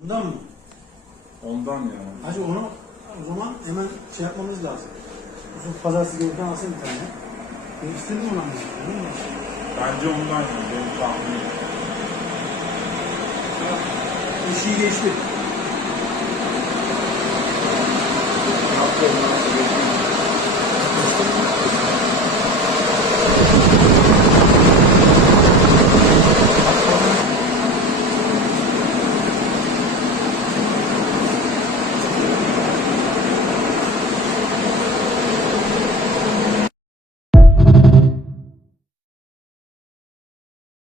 Bundan mı? Ondan ya. Hacı onu o zaman hemen şey yapmamız lazım. Uzun pazartesi görürken alsın bir tane. Değiştirdin onu anlayacağım. Bence ondan ya. Benim tahminim. Eşiği geçti. Yaptı ondan sonra.